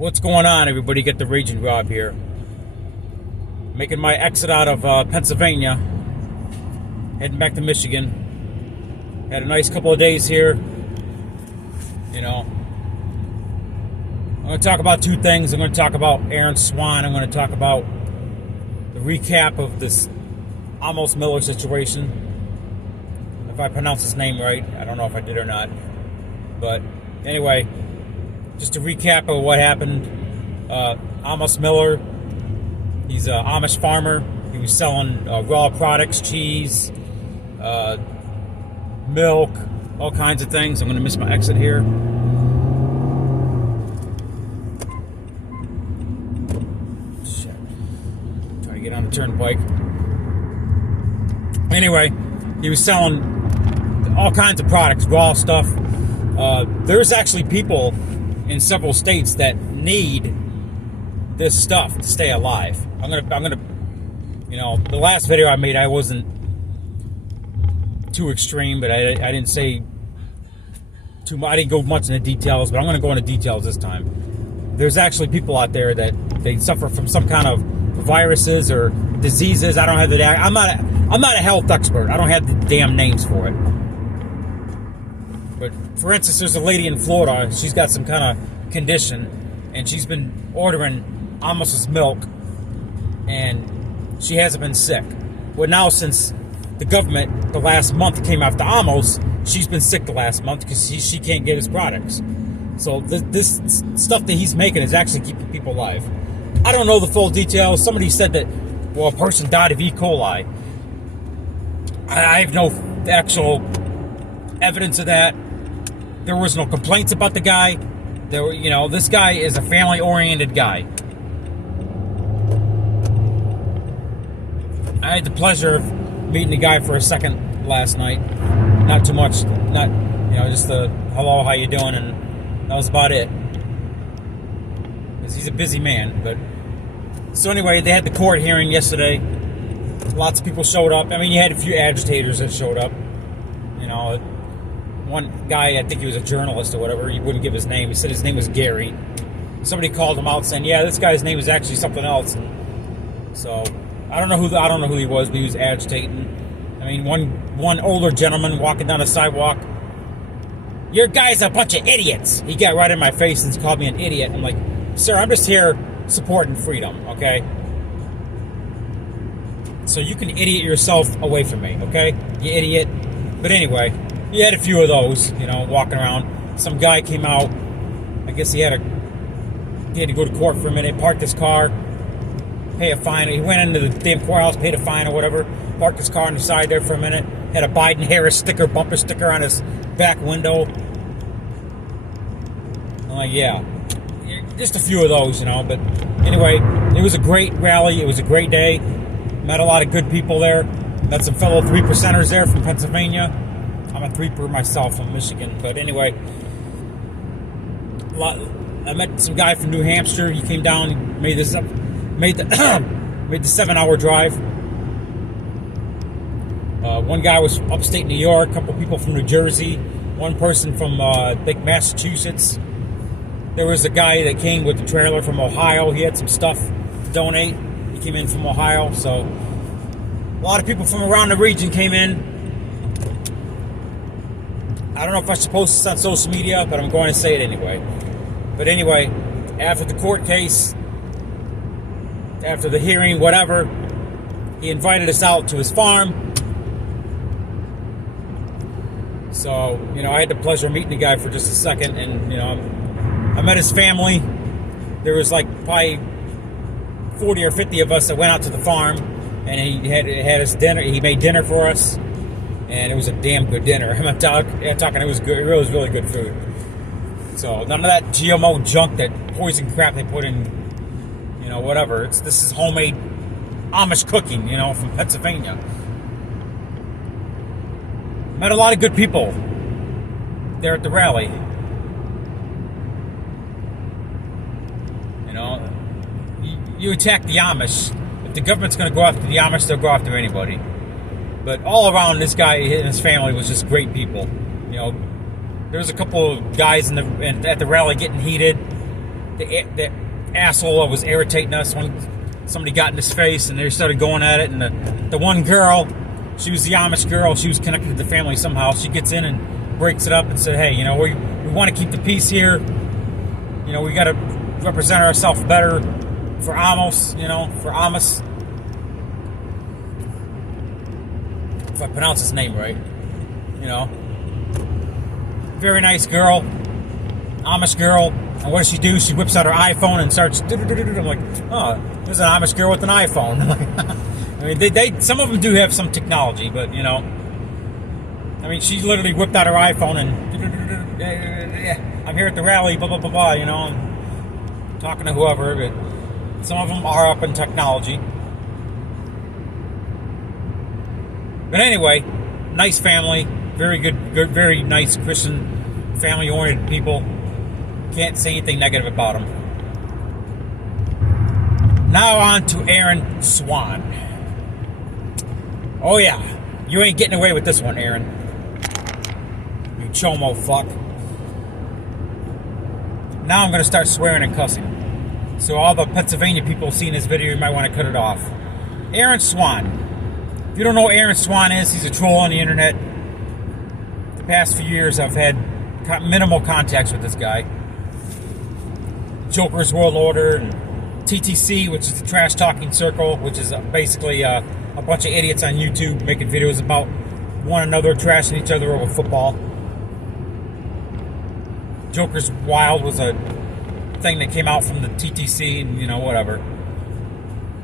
What's going on, everybody? Get the Raging Rob here. Making my exit out of Pennsylvania. Heading back to Michigan. Had a nice couple of days here. You know. I'm going to talk about two things. I'm going to talk about Aaron Swan. I'm going to talk about the recap of this Amos Miller situation. If I pronounce his name right. I don't know if I did or not. But anyway, just a recap of what happened. Amos Miller, he's an Amish farmer. He was selling raw products, cheese, milk, all kinds of things. I'm going to miss my exit here. Shit. Try to get on the turnpike. Anyway, he was selling all kinds of products, raw stuff. There's actually people in several states that need this stuff to stay alive. I'm gonna, you know, the last video I made, I wasn't too extreme, but I didn't say too much. I didn't go much into details, but I'm gonna go into details this time. There's actually people out there that they suffer from some kind of viruses or diseases. I don't have the. I'm not a health expert. I don't have the damn names for it. But for instance, there's a lady in Florida. She's got some kind of condition, and she's been ordering Amos's milk, and she hasn't been sick. Well, now since the government, the last month, came after Amos, she's been sick the last month because she can't get his products. So this stuff that he's making is actually keeping people alive. I don't know the full details. Somebody said that, well, a person died of E. coli. I have no actual evidence of that. There was no complaints about the guy. There were, you know, this guy is a family-oriented guy. I had the pleasure of meeting the guy for a second last night. Not too much, not, you know, just the hello, how you doing, and that was about it. Because he's a busy man, but so anyway, they had the court hearing yesterday. Lots of people showed up. I mean, you had a few agitators that showed up. You know, one guy, I think he was a journalist or whatever, he wouldn't give his name. He said his name was Gary. Somebody called him out saying, yeah, this guy's name is actually something else. And so I don't know who he was, but he was agitating. I mean, one older gentleman walking down the sidewalk, your guy's a bunch of idiots. He got right in my face and called me an idiot. I'm like, sir, I'm just here supporting freedom, okay? So you can idiot yourself away from me, okay? You idiot. But anyway, you had a few of those, you know, walking around. Some guy came out. I guess he had to go to court for a minute, parked his car, pay a fine. He went into the damn courthouse, paid a fine or whatever, parked his car on the side there for a minute, had a Biden-Harris sticker, bumper sticker on his back window. I'm like, yeah, just a few of those, you know. But anyway, it was a great rally. It was a great day. Met a lot of good people there. Met some fellow 3%ers there from Pennsylvania. I'm a 3-per myself from Michigan. But anyway, I met some guy from New Hampshire. He came down, made the 7-hour drive. One guy was upstate New York. A couple people from New Jersey. One person from Massachusetts. There was a guy that came with the trailer from Ohio. He had some stuff to donate. He came in from Ohio. So a lot of people from around the region came in. I don't know if I should post this on social media, but I'm going to say it anyway. But anyway, after the court case, after the hearing, whatever, he invited us out to his farm. So, you know, I had the pleasure of meeting the guy for just a second, and, you know, I met his family. There was like probably 40 or 50 of us that went out to the farm, and he had his dinner. He made dinner for us. And it was a damn good dinner. I'm talking, it was good. It was really good food. So none of that GMO junk, that poison crap they put in, you know, whatever. This is homemade Amish cooking, you know, from Pennsylvania. Met a lot of good people there at the rally. You know, you attack the Amish. If the government's going to go after the Amish, they'll go after anybody. But all around, this guy and his family was just great people. You know, there was a couple of guys at the rally getting heated. the asshole that was irritating us when somebody got in his face and they started going at it. And the one girl, she was the Amish girl. She was connected to the family somehow. She gets in and breaks it up and said, hey, we want to keep the peace here. We got to represent ourselves better for Amos, for Amos. If I pronounce his name right, very nice girl, Amish girl. And what does she do? She whips out her iPhone and starts. I'm like, oh, there's an Amish girl with an iPhone. I mean, they some of them do have some technology, but I mean, she literally whipped out her iPhone and I'm here at the rally, blah blah blah blah. I'm talking to whoever, but some of them are up in technology. But anyway, nice family, very good, very nice Christian, family-oriented people. Can't say anything negative about them. Now on to Aaron Swan. Oh yeah, you ain't getting away with this one, Aaron. You chomo fuck. Now I'm going to start swearing and cussing. So all the Pennsylvania people seeing this video, you might want to cut it off. Aaron Swan. If you don't know who Aaron Swan is, he's a troll on the internet. The past few years I've had minimal contacts with this guy. Joker's World Order and TTC, which is the Trash Talking Circle, which is basically a bunch of idiots on YouTube making videos about one another, trashing each other over football. Joker's Wild was a thing that came out from the TTC and, whatever.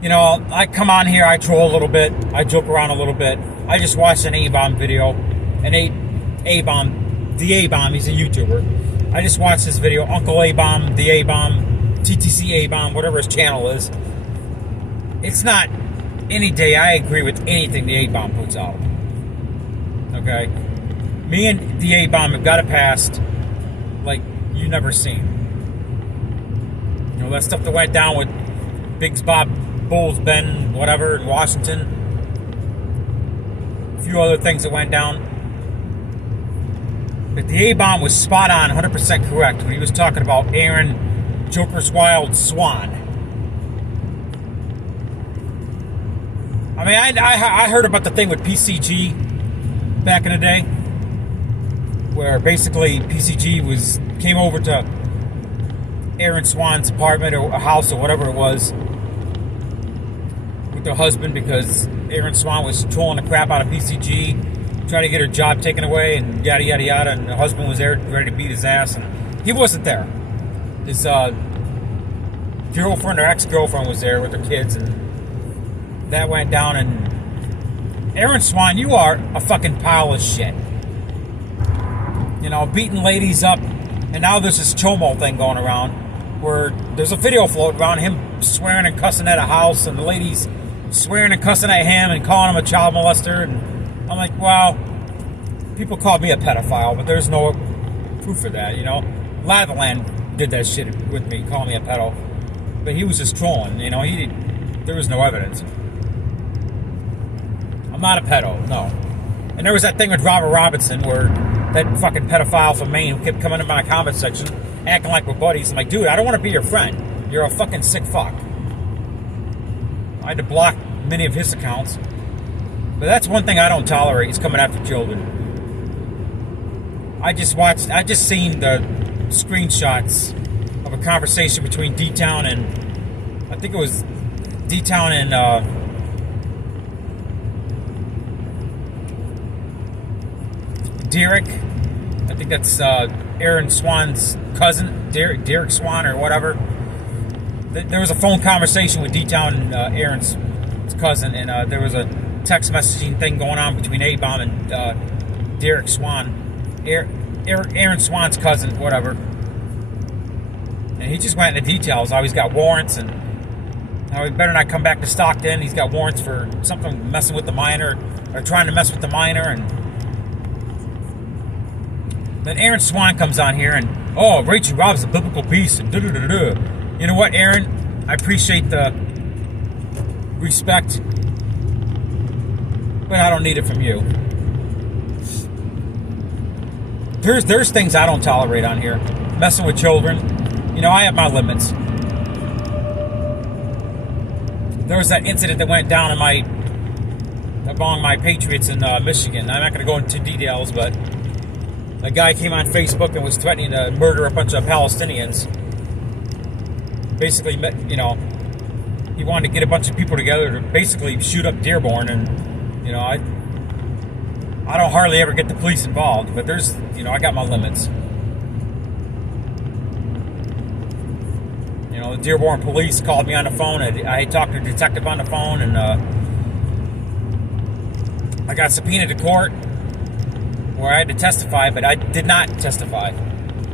I come on here, I troll a little bit, I joke around a little bit. I just watched an A-Bomb video, the A-Bomb, he's a YouTuber. I just watched this video, Uncle A-Bomb, the A-Bomb, TTC A-Bomb, whatever his channel is. It's not any day I agree with anything the A-Bomb puts out. Okay? Me and the A-Bomb have got a past like you never seen. That stuff that went down with Biggs Bob Bulls Ben, whatever, in Washington. A few other things that went down. But the A-Bomb was spot on, 100% correct when he was talking about Aaron Joker's Wild Swan. I mean, I heard about the thing with PCG back in the day, where basically PCG came over to Aaron Swan's apartment or a house or whatever it was with her husband because Aaron Swan was trolling the crap out of PCG, trying to get her job taken away and yada yada yada, and the husband was there ready to beat his ass and he wasn't there. His girlfriend or ex-girlfriend was there with her kids and that went down. And Aaron Swan, you are a fucking pile of shit. Beating ladies up, and now there's this chomo thing going around where there's a video floating around him swearing and cussing at a house, and the ladies swearing and cussing at him and calling him a child molester. And I'm like, wow, people called me a pedophile, but there's no proof for that. Latherland did that shit with me, calling me a pedo, but he was just trolling. There was no evidence. I'm not a pedo, no. And there was that thing with Robert Robinson where that fucking pedophile from Maine who kept coming in my comment section acting like we're buddies. I'm like, dude, I don't want to be your friend. You're a fucking sick fuck. I had to block many of his accounts. But that's one thing I don't tolerate, is coming after children. I just seen the screenshots of a conversation between D-Town and, I think it was D-Town and, Derek. I think that's Aaron Swan's cousin, Derek Swan or whatever. There was a phone conversation with D-Town and Aaron's cousin, and there was a text messaging thing going on between A-Bomb and Derek Swan, Aaron Swan's cousin, whatever. And he just went into details. How he's got warrants and how he better not come back to Stockton. He's got warrants for something messing with the minor or trying to mess with the minor. And then Aaron Swan comes on here and, oh, Rachel Robb's a biblical piece and da-da-da-da. You know what, Aaron? I appreciate the respect, but I don't need it from you. There's things I don't tolerate on here. Messing with children, I have my limits. There was that incident that went down among my Patriots in Michigan. I'm not going to go into details, but a guy came on Facebook and was threatening to murder a bunch of Palestinians. Basically, he wanted to get a bunch of people together to basically shoot up Dearborn, and I don't hardly ever get the police involved, but there's I got my limits. The Dearborn police called me on the phone. I talked to a detective on the phone, and I got subpoenaed to court where I had to testify, but I did not testify.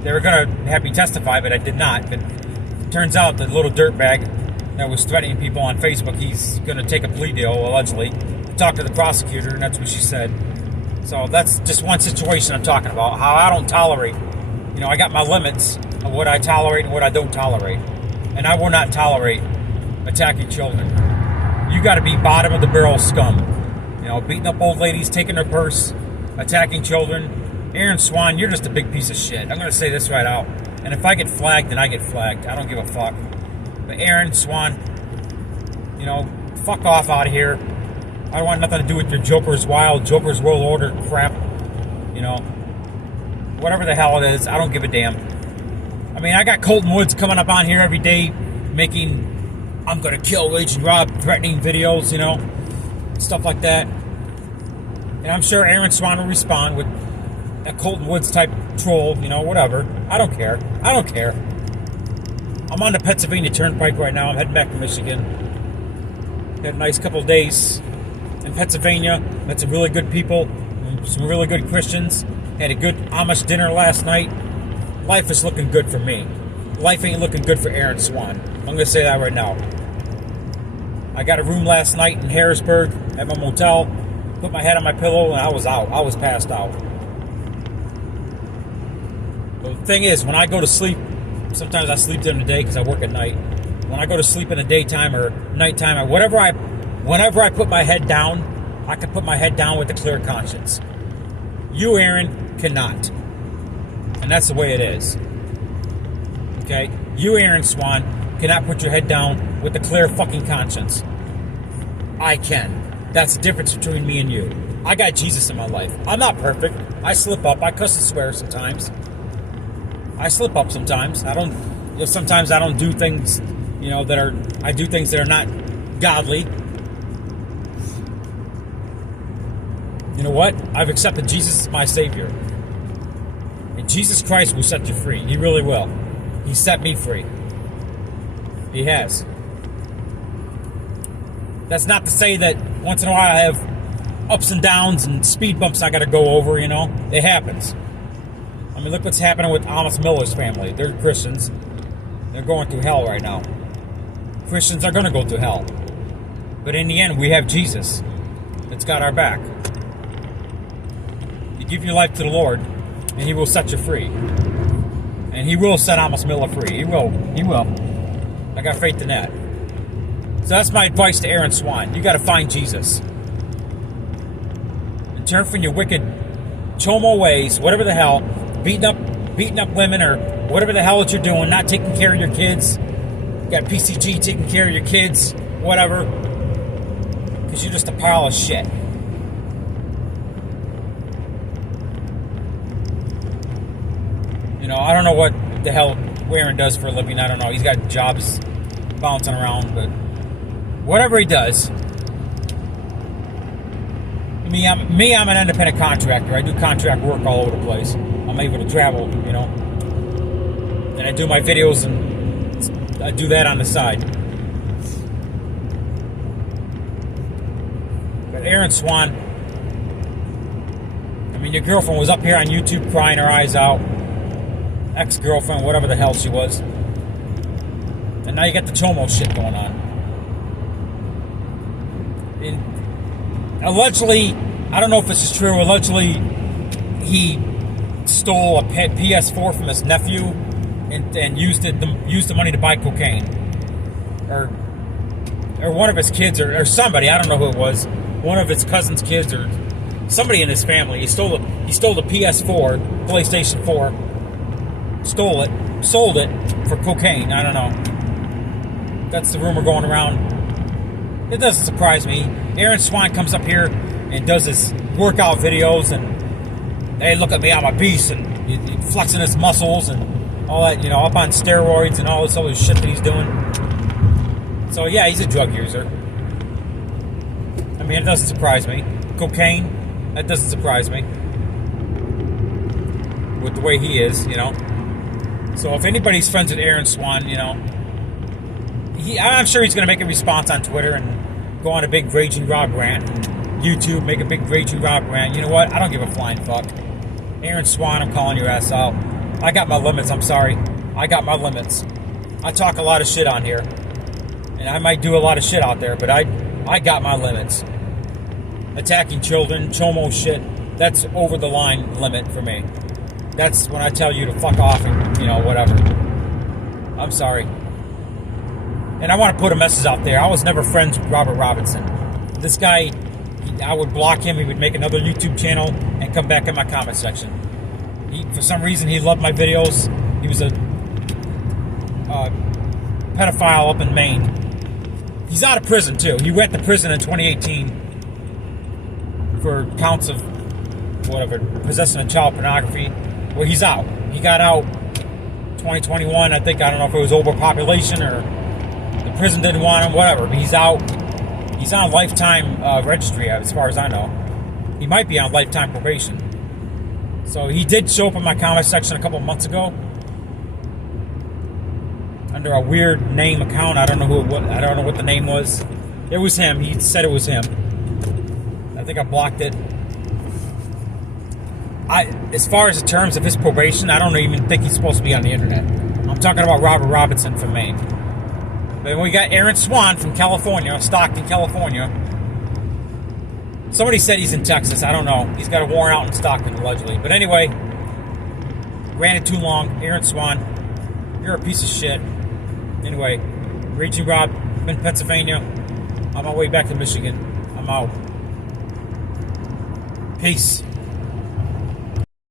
They were going to have me testify, but I did not. But it turns out the little dirtbag that was threatening people on Facebook, he's going to take a plea deal, allegedly. Talked to the prosecutor, and that's what she said. So that's just one situation I'm talking about, how I don't tolerate. I got my limits of what I tolerate and what I don't tolerate. And I will not tolerate attacking children. You got to be bottom of the barrel scum. Beating up old ladies, taking their purse, attacking children. Aaron Swan, you're just a big piece of shit. I'm going to say this right out. And if I get flagged, then I get flagged. I don't give a fuck. But Aaron Swan, fuck off out of here. I don't want nothing to do with your Joker's Wild, Joker's World Order crap. Whatever the hell it is, I don't give a damn. I got Colton Woods coming up on here every day making I'm going to kill Agent Rob threatening videos, stuff like that. And I'm sure Aaron Swan will respond with a Colton Woods type troll, whatever. I don't care. I'm on the Pennsylvania Turnpike right now. I'm heading back to Michigan. Had a nice couple of days in Pennsylvania. Met some really good people, some really good Christians. Had a good Amish dinner last night. Life is looking good for me. Life ain't looking good for Aaron Swan. I'm going to say that right now. I got a room last night in Harrisburg at my motel. Put my head on my pillow and I was out. I was passed out. But the thing is, when I go to sleep, sometimes I sleep during the day because I work at night. When I go to sleep in the daytime or nighttime or whenever I put my head down, I can put my head down with a clear conscience. You, Aaron, cannot. And that's the way it is. Okay? You, Aaron Swan, cannot put your head down with a clear fucking conscience. I can. That's the difference between me and you. I got Jesus in my life. I'm not perfect. I slip up. I cuss and swear sometimes. I slip up sometimes. Sometimes I don't do things, I do things that are not godly. You know what? I've accepted Jesus as my Savior. And Jesus Christ will set you free. He really will. He set me free. He has. That's not to say that once in a while I have ups and downs and speed bumps I got to go over, It happens. Look what's happening with Amos Miller's family. They're Christians. They're going through hell right now. Christians are going to go through hell. But in the end, we have Jesus that's got our back. You give your life to the Lord, and He will set you free. And He will set Amos Miller free. He will. He will. I got faith in that. So that's my advice to Aaron Swan. You got to find Jesus. And turn from your wicked chomo ways, whatever the hell, beating up women or whatever the hell that you're doing, not taking care of your kids. You got PCG taking care of your kids, whatever. Because you're just a pile of shit. I don't know what the hell Aaron does for a living. I don't know. He's got jobs bouncing around, but whatever he does. I'm an independent contractor. I do contract work all over the place. I'm able to travel, and I do my videos and I do that on the side. But Aaron Swan, your girlfriend was up here on YouTube crying her eyes out. Ex-girlfriend, whatever the hell she was. And now you got the Chomo shit going on. And allegedly, I don't know if this is true, allegedly he stole a PS4 from his nephew and used the money to buy cocaine. Or one of his kids, or somebody, I don't know who it was, one of his cousin's kids or somebody in his family. He stole the PS4, PlayStation 4, sold it for cocaine. I don't know. That's the rumor going around. It doesn't surprise me. Aaron Swan comes up here and does his workout videos, and hey, look at me, I'm a beast, and he's flexing his muscles and all that, up on steroids and all this other shit that he's doing. So yeah, he's a drug user. I mean, it doesn't surprise me. Cocaine, that doesn't surprise me. With the way he is, So if anybody's friends with Aaron Swan, I'm sure he's going to make a response on Twitter and go on a big Raging Rob rant. YouTube, make a big Raging Rob rant. You know what? I don't give a flying fuck. Aaron Swan, I'm calling your ass out. I got my limits, I'm sorry. I got my limits. I talk a lot of shit on here. And I might do a lot of shit out there, but I got my limits. Attacking children, chomo shit, that's over the line limit for me. That's when I tell you to fuck off and, whatever. I'm sorry. And I want to put a message out there. I was never friends with Robert Robinson. This guy, I would block him. He would make another YouTube channel and come back in my comment section. For some reason, he loved my videos. He was a pedophile up in Maine. He's out of prison, too. He went to prison in 2018 for counts of, possessing of child pornography. Well, he's out. He got out 2021. I don't know if it was overpopulation or the prison didn't want him, whatever. But he's out. He's on lifetime registry, as far as I know. He might be on lifetime probation. So he did show up in my comment section a couple months ago under a weird name account. I don't know what the name was. It was him. He said it was him. I think I blocked it. As far as the terms of his probation, I don't even think he's supposed to be on the internet. I'm talking about Robert Robinson from Maine. Then we got Aaron Swan from California, Stockton, California. Somebody said he's in Texas. I don't know. He's got a warrant out in Stockton, allegedly. But anyway, ran it too long. Aaron Swan, you're a piece of shit. Anyway, Raging Rob, I'm in Pennsylvania. On my way back to Michigan. I'm out. Peace.